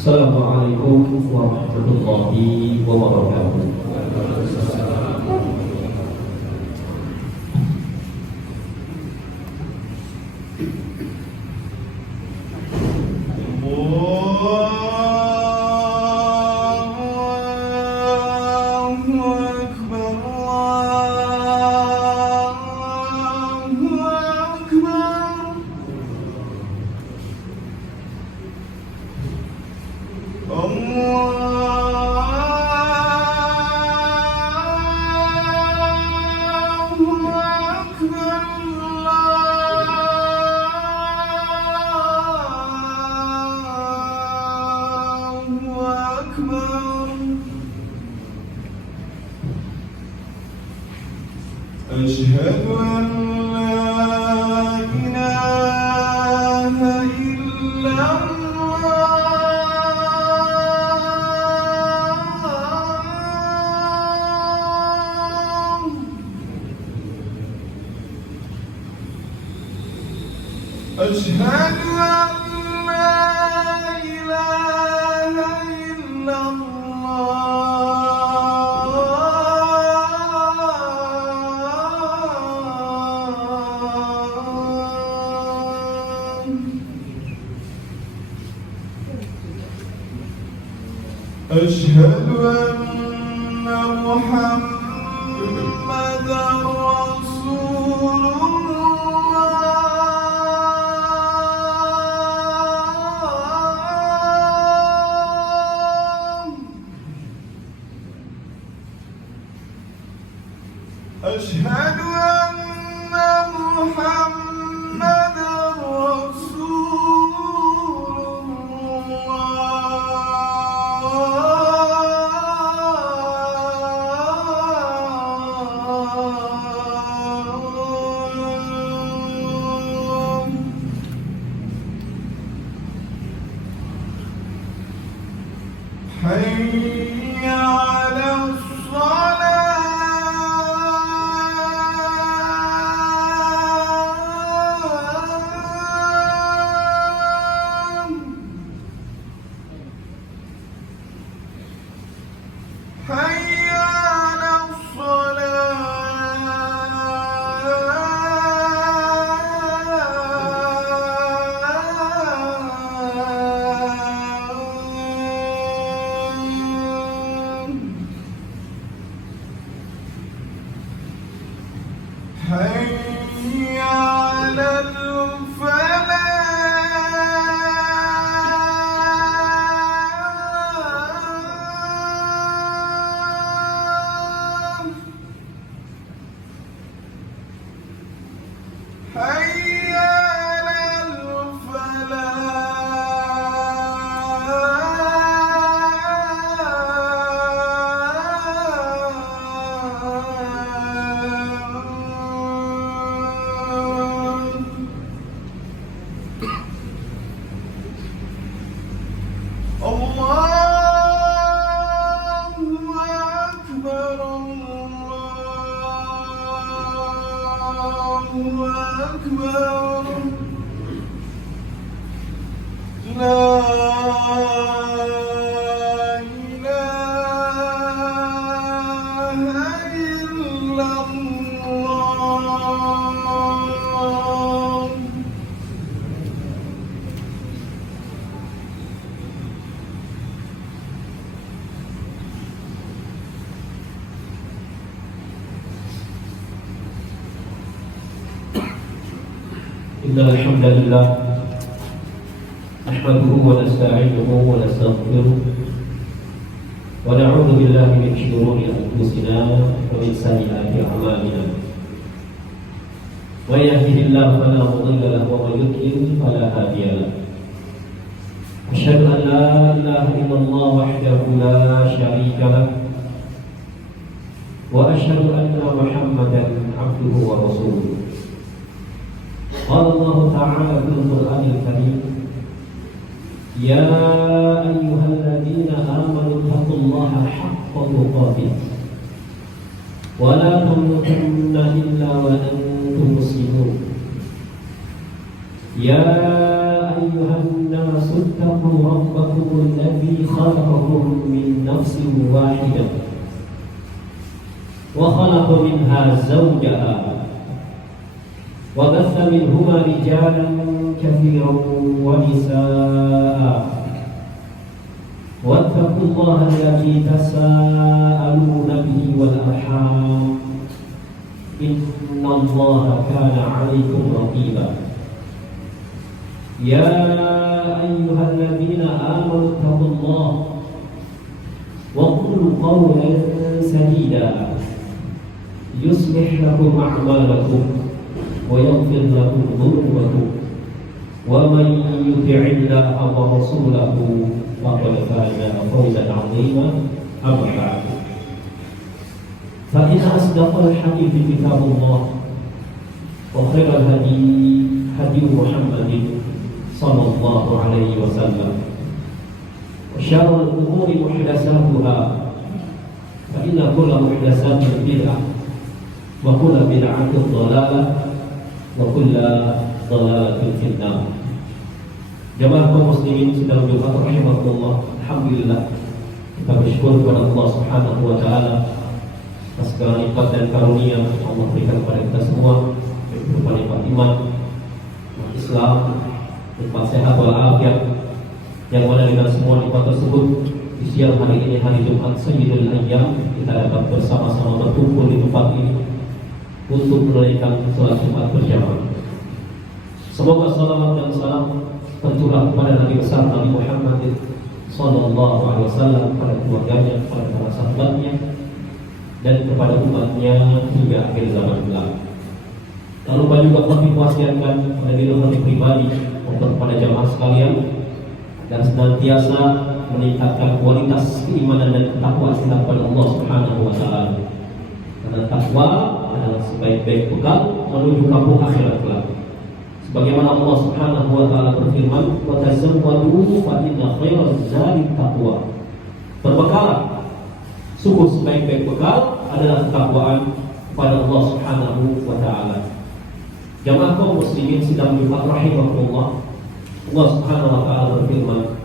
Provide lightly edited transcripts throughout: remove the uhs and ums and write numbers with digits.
Assalamualaikum warahmatullahi wabarakatuh. أشهد أن لا إله إلا الله. أشهد أن لا إله إلا أشهد أن محمدًا رسول الله. أشهد أن محمدًا حي على الصلاة. حي على حي على الفلاح. حي على الله أكبر. الله أكبر. لا إله إلا الله. إن الحمد لله نحمده ونستعينه ونستغفره ونعوذ بالله من شرور أنفسنا ومن سيئات أعمالنا. من يهده الله فلا مضل له ومن يضلل فلا هادي له. أشهد أن لا إله إلا الله وحده لا شريك له وأشهد أن محمدا عبده ورسوله. قال الله تعالى في القرآن الكريم: يا أيها الذين آمنوا اتقوا الله حق تقاته ولا تموتن إلا وأنتم مسلمون. يا أيها الناس اتقوا ربكم الذي خلقكم من نفس واحدة وخلق منها زوجها وبث منهما رجالا كثيرا ونساء واتقوا الله الذي تساءلون به والأرحام إن الله كان عليكم رقيبا يا أيها الذين آمنوا اتقوا الله وقولوا قولا سديدا يصلح لكم أعمالكم ويغفر لكم ذنوبكم ومن يطع الله ورسوله فقد فاز فوزا عظيما أما بعد فإن أصدق الحديث كتاب الله وخير الهدي هدي محمد صلى الله عليه وسلم وشر الأمور محدثاتها فإن كل محدثات بدعة وكل بدعة ضلالة وكل ضلالة في النار. Jamaah kaum muslimin sedang berdoa rahimahullah. Alhamdulillah kita bersyukur kepada Allah Subhanahu wa taala atas segala nikmat dan karunia yang Allah berikan kepada kita semua, berupa nikmat iman, Islam, nikmat sehat walafiat, yang mana dengan semua nikmat tersebut di siang hari ini, hari Jumat Sayyidul Ayyam, kita dapat bersama-sama berkumpul di tempat ini untuk menunaikan salat Jumat berjamaah. Semoga salawat dan salam tercurah kepada Nabi besar Nabi Muhammad sallallahu alaihi wasallam, kepada keluarganya, kepada para sahabatnya, dan kepada umatnya hingga akhir zaman kelak. Tak lupa juga kami wasiatkan kepada diri kami pribadi maupun kepada jamaah sekalian dan senantiasa meningkatkan kualitas keimanan dan ketakwaan kita kepada Allah Subhanahu wa taala. Karena takwa adalah sebaik-baik bekal menuju kampung akhirat kelak. Sebagaimana Allah Subhanahu wa taala berfirman, "Wa tazawwadu fa inna khairaz zadi taqwa." Berbekalah, sungguh sebaik-baik bekal adalah ketakwaan kepada Allah Subhanahu wa taala. Jamaah kaum muslimin sedang Jumat rahimahullah. Allah Subhanahu wa taala berfirman,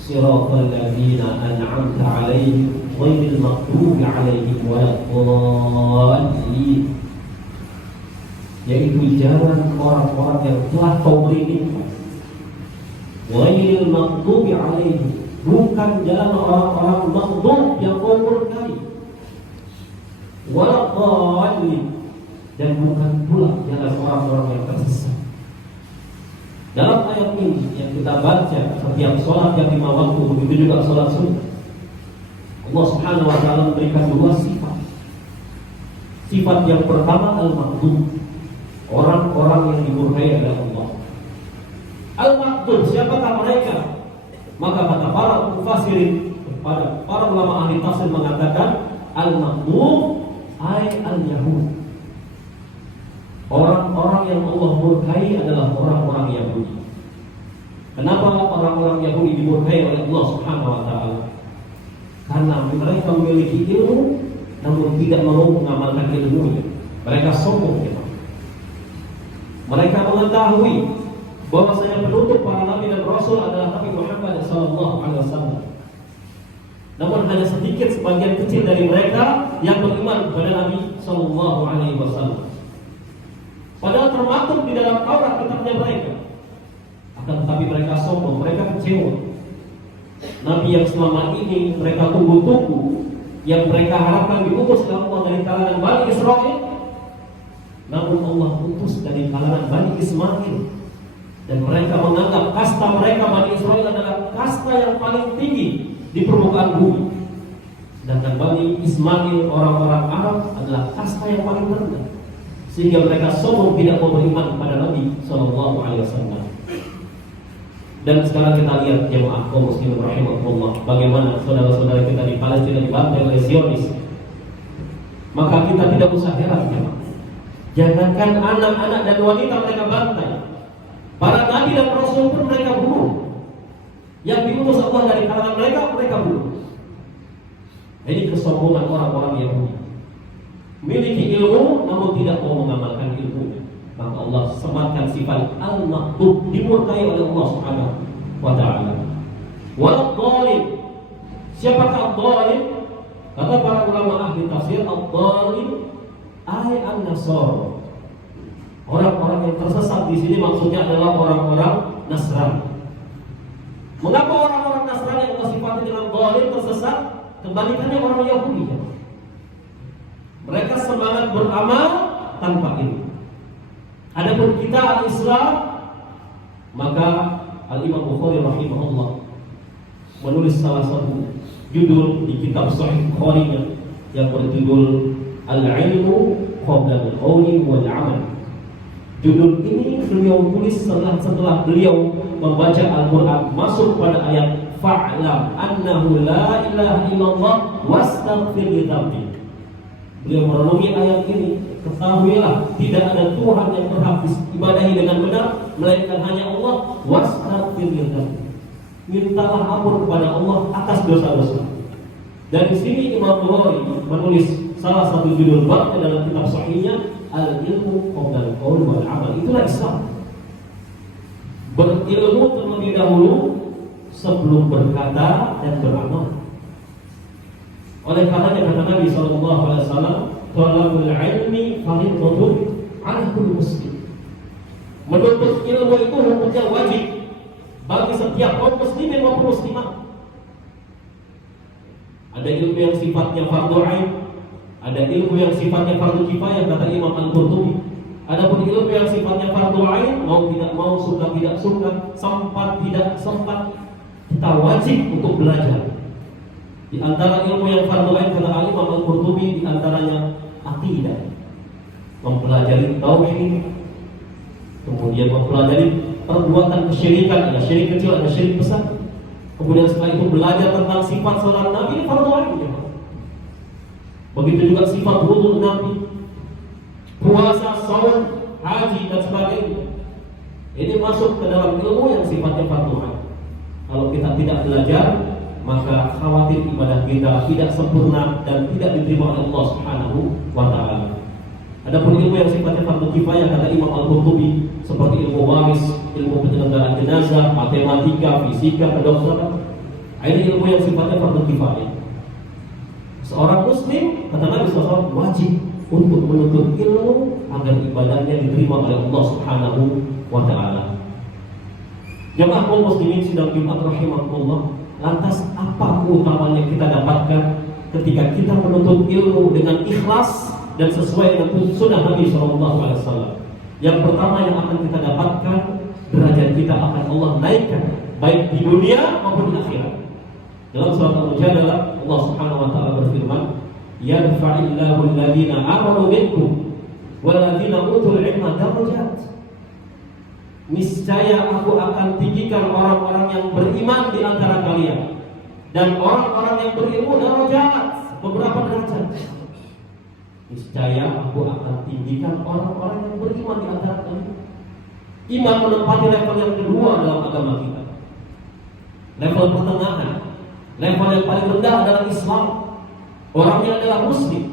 "Shiratal ladzina an'amta 'alaihim ghairil maghdubi 'alaihim waladdallin." Yaitu jalan orang-orang yang telah kau beri nikmat. Ghairil maghdubi 'alaihim, bukan jalan orang-orang maghdub yang kau murkai. Waladdallin, dan bukan pula jalan orang-orang yang tersesat. Dalam ayat ini yang kita baca setiap sholat yang 5 waktu, begitu juga sholat sunnah, Allah Subhanahu wa taala memberikan 2 sifat. Sifat yang pertama al-maghdub, orang-orang yang dimurkai oleh Allah. Al-maghdub, siapakah mereka? Maka kata para mufassirin, kepada para ulama ahli tafsir mengatakan al-maghdub ay al-yahud. Orang-orang yang Allah murkai adalah orang-orang Yahudi. Kenapa orang-orang Yahudi dimurkai oleh Allah Subhanahu wa taala? Karena mereka memiliki ilmu namun tidak mau mengamalkan ilmunya. Mereka sombong. Mereka mengetahui bahwasanya penutup para nabi dan rasul adalah Nabi Muhammad sallallahu alaihi wasallam. Namun hanya sedikit sebagian kecil dari mereka yang beriman kepada Nabi sallallahu alaihi wasallam. Padahal termaktub di dalam Taurat kitabnya mereka. Akan tetapi mereka sombong, mereka kecewa. Nabi yang selama ini mereka tunggu-tunggu, yang mereka harapkan diutus oleh Allah dari kalangan Bani Israel, namun Allah utus dari kalangan Bani Ismail. Dan mereka menganggap kasta mereka Bani Israel adalah kasta yang paling tinggi di permukaan bumi. Sedangkan Bani Ismail, orang-orang Arab, adalah kasta yang paling rendah. Sehingga mereka sombong tidak mau beriman kepada Nabi sallallahu alaihi wasallam. Dan sekarang kita lihat jemaah kaum muslimin rahimahullah, bagaimana saudara-saudara kita di Palestina dibantai oleh Zionis. Maka kita tidak usah heran, jemaah. Jangankan anak-anak dan wanita mereka bantai, para nabi dan rasul pun mereka bunuh. Yang diutus Allah dari kalangan mereka bunuh. Ini kesombongan orang-orang Yahudi. Memiliki ilmu namun tidak mau mengamalkan ilmunya. maka Allah sematkan sifat al-maghdub, dimurkai oleh Allah Subhanahu wa ta'ala. Wal-dhalim, siapakah al-dhalim? Kata para ulama ahli tafsir, al-dhalim ay an-nasara. Orang-orang yang tersesat di sini maksudnya adalah orang-orang Nasrani. Mengapa orang-orang Nasrani yang sifat dengan dhalim tersesat? Kebalikannya orang Yahudi. Mereka semangat beramal tanpa ilmu. Adapun kita al-Islam, maka Al-Imam Bukhari rahimahullah menulis salah satu judul di kitab Sahih Bukhari yang berjudul Al-Ilmu Qabla al-Qawli wal 'Amal. Judul ini beliau tulis setelah beliau membaca Al-Quran masuk pada ayat fa'lam annahu la ilaha illallah wastaghfir li dzambi. Beliau merenungi ayat ini, ketahuilah tidak ada Tuhan yang berhak diibadahi dengan benar melainkan hanya Allah, wastaghfir li dzambi. Mintalah ampun kepada Allah atas dosa-dosa. Dan di sini Imam Bukhari menulis salah satu judul bab dalam kitab sahihnya, al-ilmu qabla al-qaul wal 'amal. Itulah Islam. Berilmu terlebih dahulu sebelum berkata dan beramal. Oleh karenanya kata Nabi sallallahu alaihi wasallam, "Talabul ilmi fardhun 'ala kulli muslim." Menuntut ilmu itu hukumnya wajib bagi setiap kaum muslimin maupun muslimah. Ada ilmu yang sifatnya fardhu 'ain, ada ilmu yang sifatnya fardu kifayah kata Imam Al-Qurtubi. Adapun ilmu yang sifatnya fardu 'ain, mau tidak mau, suka tidak suka, sempat tidak sempat, kita wajib untuk belajar. Di antara ilmu yang fardu 'ain kata Imam Al-Qurtubi di antaranya akidah. Mempelajari tauhid, kemudian mempelajari perbuatan kesyirikan, ada syirik kecil, ada syirik besar. Kemudian setelah itu belajar tentang sifat seorang nabi, ini fardu 'ain. Begitu juga sifat wudu Nabi, puasa, saum, haji dan sebagainya. Ini masuk ke dalam ilmu yang sifatnya fardu 'ain. Kalau kita tidak belajar, maka khawatir ibadah kita tidak sempurna dan tidak diterima oleh Allah Subhanahu wa ta'ala. Adapun ilmu yang sifatnya fardu kifayah kata Imam Al-Qurtubi, seperti ilmu waris, ilmu penyelenggaraan jenazah, matematika, fisika, kedokteran. Ini ilmu yang sifatnya fardu kifayah. Seorang muslim, kata Nabi SAW, wajib untuk menuntut ilmu agar ibadahnya diterima oleh Allah Subhanahu wa ta'ala. Jemaah kaum muslimin sidang Jumat rahimahullah, lantas apa utamanya kita dapatkan ketika kita menuntut ilmu dengan ikhlas dan sesuai dengan sunnah Nabi SAW? Yang pertama yang akan kita dapatkan, derajat kita akan Allah naikkan baik di dunia maupun di akhirat. Dalam surat Al-Mujadalah Allah Subhanahu wa taala berfirman, "Yarfa'illahu alladziina aamanu minkum walladziina utul 'ilma darajat." Niscaya aku akan tinggikan orang-orang yang beriman di antara kalian dan orang-orang yang berilmu darajat, beberapa derajat. Niscaya aku akan tinggikan orang-orang yang beriman di antara kalian. Iman menempati level yang kedua dalam agama kita. Level pertengahan. Level yang paling rendah adalah Islam. Orangnya adalah muslim.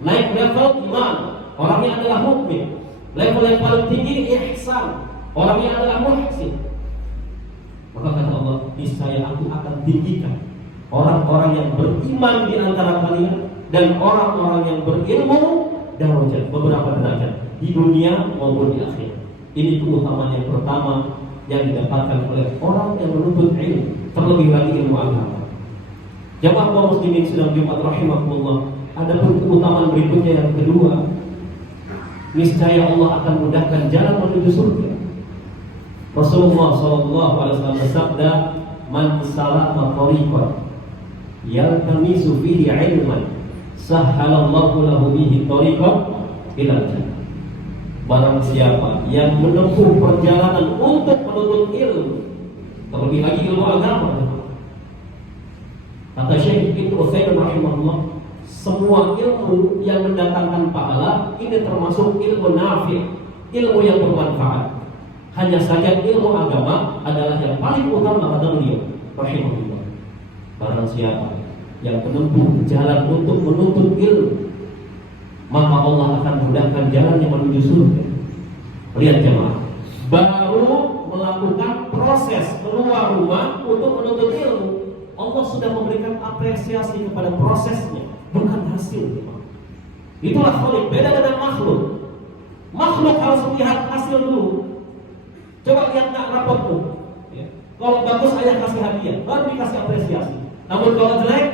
Naik level iman. Orangnya adalah mukmin. Level yang paling tinggi ihsan. Orangnya adalah muhsin. Maka kata Allah, niscaya aku akan tinggikan orang-orang yang beriman di antara kalian dan orang-orang yang berilmu darajat, beberapa derajat di dunia maupun di akhirat. Ini keutamaan yang pertama yang didapatkan oleh orang yang menuntut ilmu, terlebih lagi ilmu agama. Jamaah kaum muslimin sedang Jumat rahimahullah. Adapun keutamaan berikutnya yang kedua, niscaya Allah akan mudahkan jalan menuju surga. Rasulullah SAW bersabda, "Man salaka tariqan yaltamisu fihi 'ilman, sahhalallahu lahu bihi tariqan ila jannah." Barang siapa yang menempuh perjalanan untuk menuntut ilmu, terlebih lagi ilmu agama, kata Syekh Ibnu Utsaimin rahimahullah, semua ilmu yang mendatangkan pahala ini termasuk ilmu nafi', ilmu yang bermanfaat. Hanya saja ilmu agama adalah yang paling utama kata beliau rahimahullah. Barang siapa yang menempuh jalan untuk menuntut ilmu, maka Allah akan mudahkan jalannya menuju surga. Lihat jemaah, baru melakukan proses keluar rumah untuk menuntut ilmu, Allah sudah memberikan apresiasi kepada prosesnya, bukan hasil. Itulah khalik, beda dengan makhluk. Makhluk harus melihat hasil dulu. Coba lihat nak rapotmu, ya. Kalau bagus ayah kasih hadiah, baru dikasih apresiasi. Namun kalau jelek,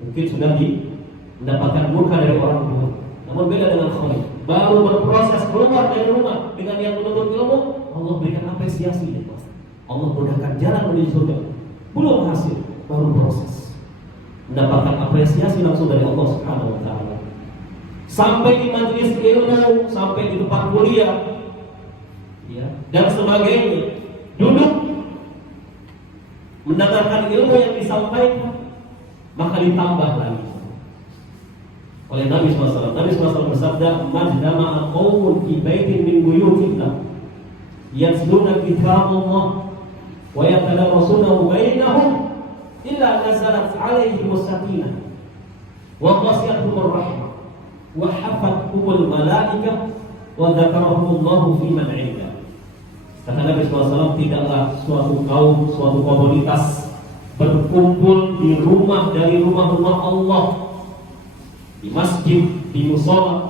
mungkin sudah mendapatkan murka dari orang tua. Namun beda dengan khalik, baru berproses keluar dari rumah dengan yang menuntut ilmu, Allah berikan apresiasi. Allah mudahkan jalan menuju surga. Belum hasil, baru proses, mendapatkan apresiasi langsung dari Allah Subhanahu wa Ta'ala. Sampai di majelis ilmu, sampai di depan kuliah, ya, dan sebagainya, duduk mendengarkan ilmu yang disampaikan, maka ditambah lagi oleh Nabi SAW. Nabi SAW bersabda, "Majtama'a qaumun fi baitin min buyutillah yatluna kitabullah wa yatadarrasunahu bainahum illa nazalat 'alaihim as-sakinah wa ghashiyatuhum ar-rahmah wa hafathumul malaikah wa dzakarahumullahu fi man 'indah." Kata Nabi SAW, tidaklah suatu kaum, suatu komunitas berkumpul di rumah dari rumah-rumah Allah, di masjid, di musola,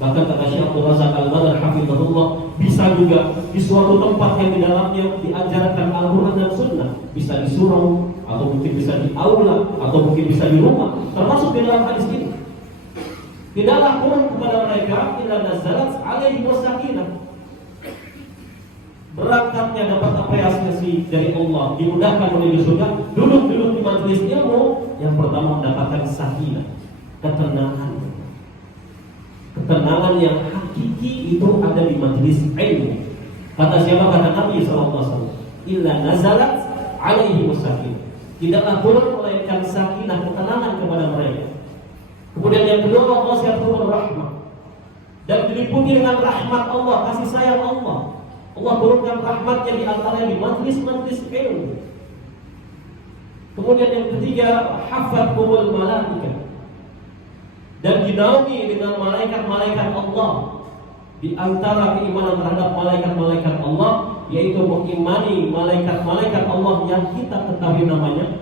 bahkan kata Syekh Abdul Razak Al-Badr hafizahullah, bisa juga di suatu tempat yang di dalamnya diajarkan Al-Quran dan Sunnah, bisa di surau, atau mungkin bisa di aula, atau mungkin bisa di rumah, termasuk di dalam hadis ini. Tidaklah turun kepada mereka illa nazalat alaihi wasakinah. Berangkatnya dapat apresiasi dari Allah, dimudahkan menuju surga, duduk di majelis ilmu, yang pertama mendapatkan sakinah, ketenangan yang hakiki itu ada di majelis ilmu. Kata siapa? Kata Nabi SAW, illa nazalat alaihi wasakinah. Tidaklah turun melainkan sakinah, ketenangan kepada mereka. Kemudian yang kedua, Allah siapkan rahmat, dan diliputi dengan rahmat Allah, kasih sayang Allah. Allah turunkan rahmatnya di antaranya di majlis-majlis ilmu. Kemudian yang ketiga, hafathumul malaikah, dan dinaungi dengan malaikat-malaikat Allah. Di antara keimanan terhadap malaikat-malaikat Allah, yaitu mengimani malaikat-malaikat Allah yang kita ketahui namanya,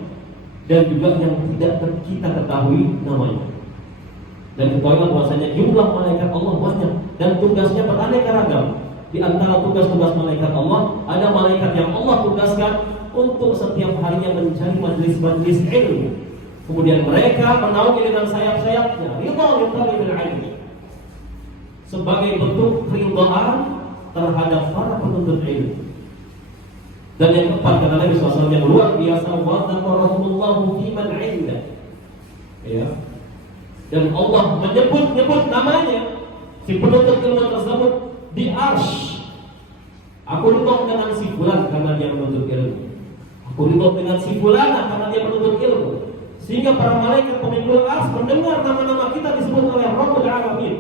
dan juga yang tidak kita ketahui namanya. Dan ketahuilah bahwasanya jumlah malaikat Allah banyak dan tugasnya beraneka ragam. Di antara tugas-tugas malaikat Allah, ada malaikat yang Allah tugaskan untuk setiap harinya mencari majlis-majlis ilmu. Kemudian mereka menaungi dengan sayap-sayapnya, ridha litalibul ilmi, sebagai bentuk keridhaan terhadap para penuntut ilmu. Dan yang keempat, kata Nabi SAW yang luar biasa, wa dzakarahumullahu fi man 'indah. Ya. Dan Allah menyebut namanya si penuntut ilmu tersebut di arsy. Aku ridho dengan si fulan karena dia menuntut ilmu. Aku ridho dengan si fulana karena dia menuntut ilmu. Sehingga para malaikat pemikul arsy mendengar nama-nama kita disebut oleh Rabbul Alamin.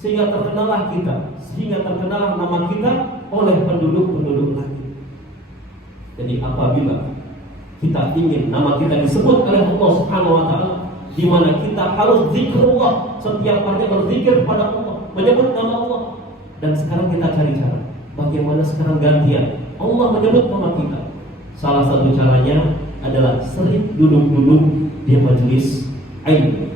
Sehingga terkenalah nama kita oleh penduduk-penduduk langit. Jadi apabila kita ingin nama kita disebut oleh Allah Subhanahu wa Ta'ala, di mana kita harus zikrullah, setiap hari berzikir kepada Allah, menyebut nama Allah. Dan sekarang kita cari cara bagaimana sekarang gantian Allah menyebut nama kita. Salah satu caranya adalah sering duduk-duduk di majelis ilmu.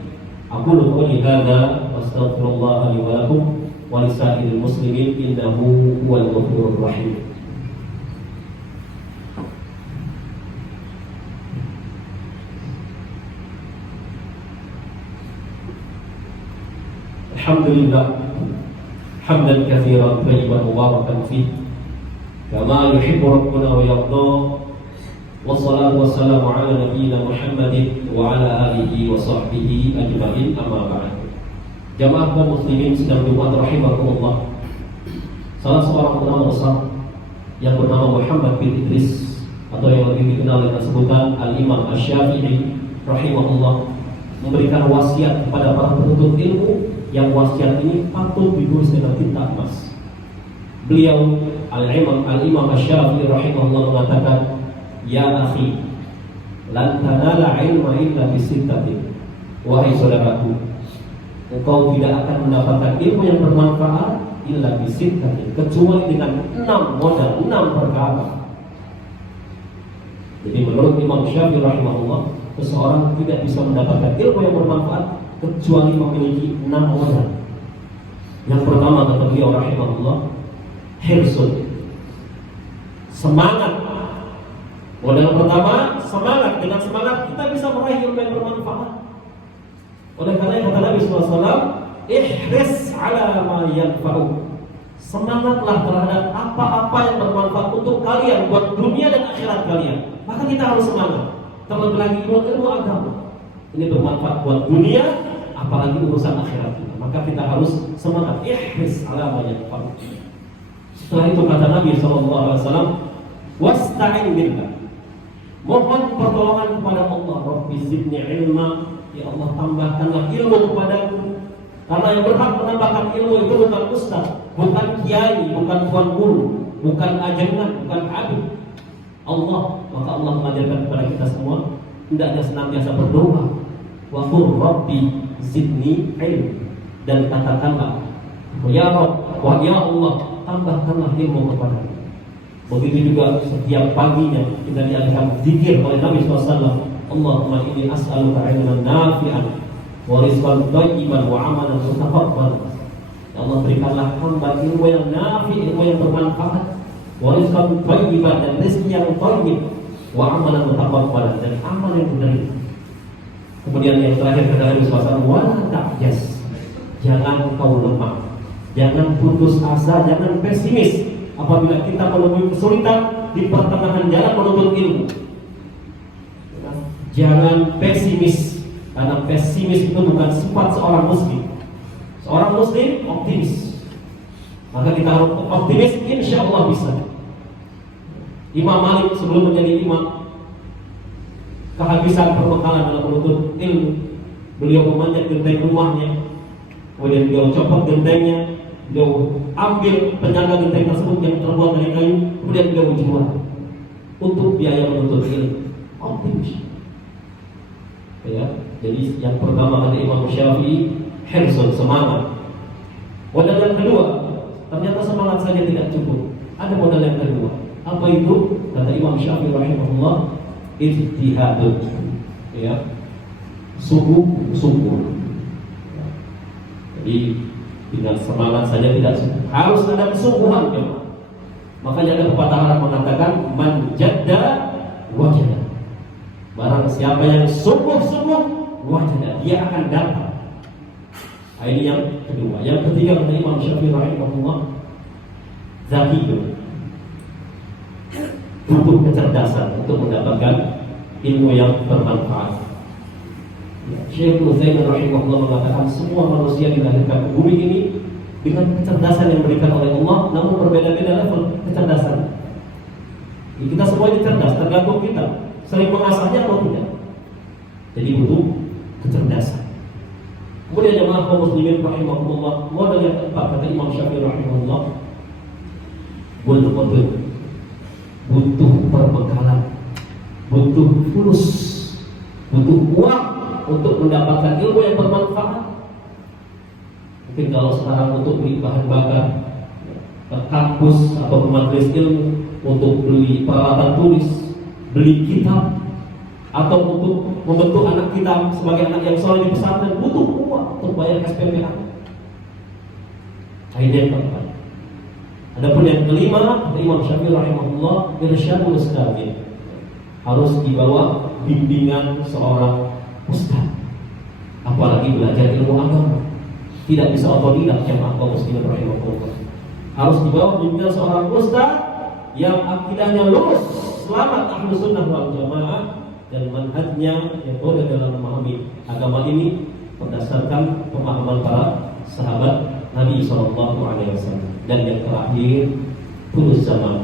Aku qouli hadza wa astaghfirullah li wa lakum wa lisa'iril muslimin innahu huwal ghafurur rahim. Alhamdulillah hamdan katsiran thayyiban mubarakan fih kama yuhibbu rabbuna wa yarda. Wassalatu wassalamu ala nabiyyina Muhammadin wa ala alihi wa sahbihi ajma'in, amma ba'd. Jamaah kaum muslimin sedang dimuat rahimakumullah. Salah seorang ulama besar yang bernama Muhammad bin Idris, atau yang lebih dikenal dengan sebutan Al-Imam Asy-Syafi'i rahimahullah, memberikan wasiat kepada para penuntut ilmu, yang wasiat ini patut ditulis dengan tinta emas. Beliau Al-Imam Asy-Syafi'i rahimahullah mengatakan, ya akhi, lan tanala ilma illa bisittatin. Wahai saudaraku, engkau tidak akan mendapatkan ilmu yang bermanfaat illa bisittatin, kecuali dengan 6 modal, 6 perkara. Jadi menurut Imam Syafi'i rahimahullah, seseorang tidak bisa mendapatkan ilmu yang bermanfaat kecuali memiliki 6 modal. Yang pertama kata beliau rahimahullah, hirsun, semangat. Modal pertama, semangat. Dengan semangat kita bisa meraih ilmu yang bermanfaat. Oleh karena kata Nabi SAW, ihris ala ma yanfa'u. Semangatlah terhadap apa-apa yang bermanfaat untuk kalian, buat dunia dan akhirat kalian. Maka kita harus semangat. Terlebih lagi ilmu agama. Ini bermanfaat buat dunia, apalagi urusan akhirat kita. Maka kita harus semangat. Ihris ala ma yanfa'u. Setelah itu kata Nabi SAW, wasta'in billah. Mohon pertolongan kepada Allah. Rabbi zidni ilma. Ya Allah, tambahkanlah ilmu kepadaku. Karena yang berhak menambahkan ilmu itu bukan ustaz, bukan kiai, bukan tuan guru, bukan ajengan, bukan habib. Allah. Maka Allah mengajarkan kepada kita semua, hendaknya senantiasa berdoa. Wa qur rabbi zidni ilm. Dan katakanlah, ya Rabb, wa ya Allah, tambahkanlah ilmu kepadaku. Begitu juga setiap paginya kita diajarkan zikir oleh Nabi SAW. Allahumma inni as'aluka ilman nafi'an wa rizqan thayyiban wa amalan mutaqabbalan. Ya Allah, berikanlah hamba ilmu yang nafi', ilmu yang bermanfaat, wa rizqan thayyiban, dan rezeki yang thayyib, wa amalan mutaqabbalan, dan amal yang diterima. Kemudian yang terakhir kata Nabi SAW, wa la ta'jas, jangan kau lemah, jangan putus asa, jangan pesimis apabila kita menemui kesulitan di pertengahan jalan menuntut ilmu. Jangan pesimis, karena pesimis itu bukan sifat seorang muslim. Seorang muslim optimis. Maka kita harus optimis, insya Allah bisa. Imam Malik sebelum menjadi imam, kehabisan perbekalan dalam menuntut ilmu. Beliau memanjat genteng rumahnya, kemudian beliau copot gentengnya, beliau ambil penyangga genteng tersebut yang terbuat dari kayu, kemudian beliau jual untuk biaya menuntut ilmu. Optimis. Ya, jadi yang pertama kata Imam Syafi'i, hirsun, semangat. Modal yang kedua, ternyata semangat saja tidak cukup. Ada modal yang kedua. Apa itu? Kata Imam Syafi'i rahimahullah, ijtihad. Ya, sungguh-sungguh. Jadi dengan semangat saja tidak cukup. Harus ada kesungguhan, ya. Makanya ada pepatah Arab mengatakan, man jadda wajada. Barang siapa yang sungguh-sungguh, wajada, dia akan dapat. Ini yang kedua. Yang ketiga kata Imam Syafi'i rahimahullah, zakiyun, butuh kecerdasan untuk mendapatkan ilmu yang bermanfaat. Syekh Utsaimin rahimahullah mengatakan semua manusia dilahirkan ke bumi ini dengan kecerdasan yang diberikan oleh Allah, namun berbeda-beda level kecerdasan. Kita semua ini cerdas, tergantung kita sering mengasahnya atau tidak. Jadi butuh kecerdasan. Kemudian jemaah kaum muslimin rahimahumullah, modal yang keempat kata Imam Syafi'i rahimahullah, butuh perbekalan, butuh fulus, butuh uang untuk mendapatkan ilmu yang bermanfaat. Mungkin kalau sekarang untuk beli bahan bakar ke kampus atau ke majelis ilmu, untuk beli peralatan tulis, beli kitab, atau untuk membentuk anak kita sebagai anak yang soleh di pesantren, butuh uang untuk bayar SPP. Ini yang keempat. Adapun yang kelima, Imam Syafi'i rahimahullah, irsyadul ustadz, harus dibawa bimbingan seorang ustadz. Apalagi belajar ilmu agama, tidak bisa otodidak. Jemaah kaum muslimin rahimahullah, harus dibawa bimbingan seorang ustadz yang akidahnya lurus, selamat ahlu sunnah wal jamaah, dan manhajnya yang boleh dalam memahami agama ini berdasarkan pemahaman para sahabat Nabi SAW. Dan yang terakhir, tulus zaman.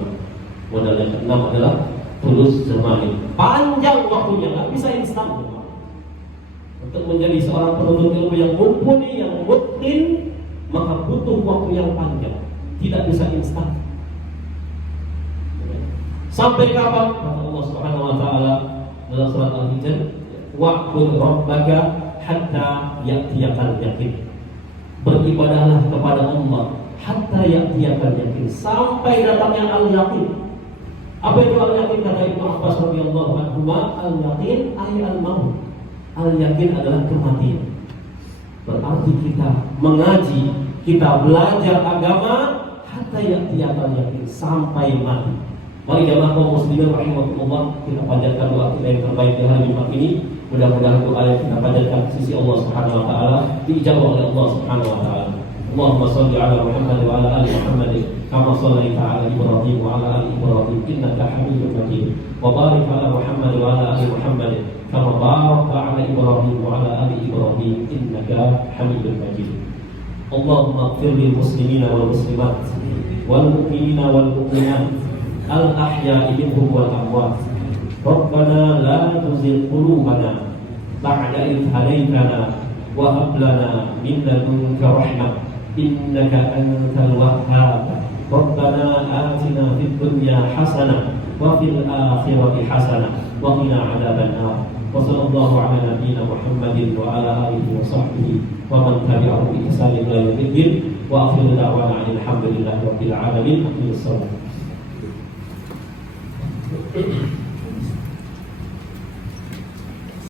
Modal yang keenam adalah tulus zaman. Panjang waktunya, nggak bisa instan. Untuk menjadi seorang penuntut ilmu yang mumpuni, yang mutqin, maka butuh waktu yang panjang, tidak bisa instan. Sampai kapan? Kata Allah Subhanahu wa taala dalam surat Al-Hijr, wa'bud rabbaka hatta ya'tiyakal yaqin. Beribadahlah kepada Allah hatta ya'tiyakal yakin, sampai datangnya al-yakin. Apa itu al-yakin? Kata Ibnu Abbas radhiyallahu anhu, al-yakin ay al-maut. Al-yakin adalah kematian. Berarti kita mengaji, kita belajar agama hatta ya'tiyakal yakin, sampai mati. Mari jamaah kaum muslimin rahimakumullah, kita panjatkan doa kita yang terbaik di hari Jumat ini. Mudah-mudahan doa yang kita panjatkan di sisi Allah Subhanahu wa taala diijabah oleh Allah Subhanahu wa taala. Allahumma shalli ala Muhammad wa ala ali Muhammad kama shallaita ala Ibrahim wa ala ali Ibrahim innaka Hamidum Majid. Wa barik ala Muhammad wa ala ali Muhammad kama barakta ala Ibrahim wa ala ali Ibrahim innaka Hamidum Majid. Allahumma ighfir lil muslimina wal muslimat wal mu'minina wal mu'minat al-ahya'i minhum wal amwat. Rabbana la tuzigh qulubana ba'da idh hadaytana wa hab lana min ladunka rahmah innaka antal wahhab. Rabbana atina fid dunya hasanah wa fil akhirati hasanah wa qina adzaban nar. Wa sallallahu ala nabiyyina Muhammadin wa ala alihi wa sahbihi wa man tabi'ahum bi ihsan ila yaumil din. Wa akhiru da'wana alhamdulillahi rabbil alamin. Amin.